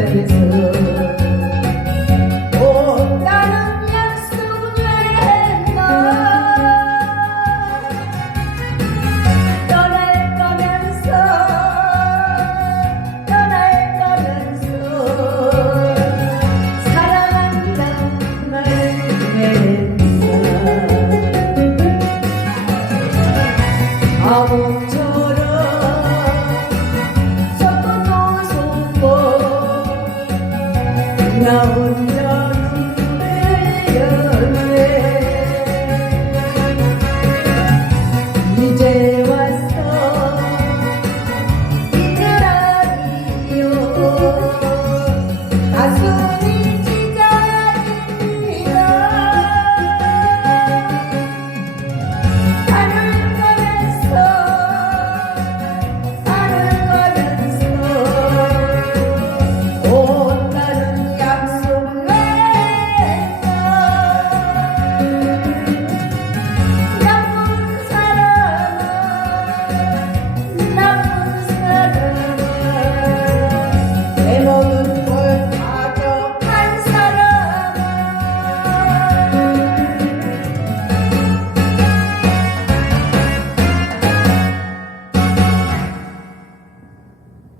like it's love. know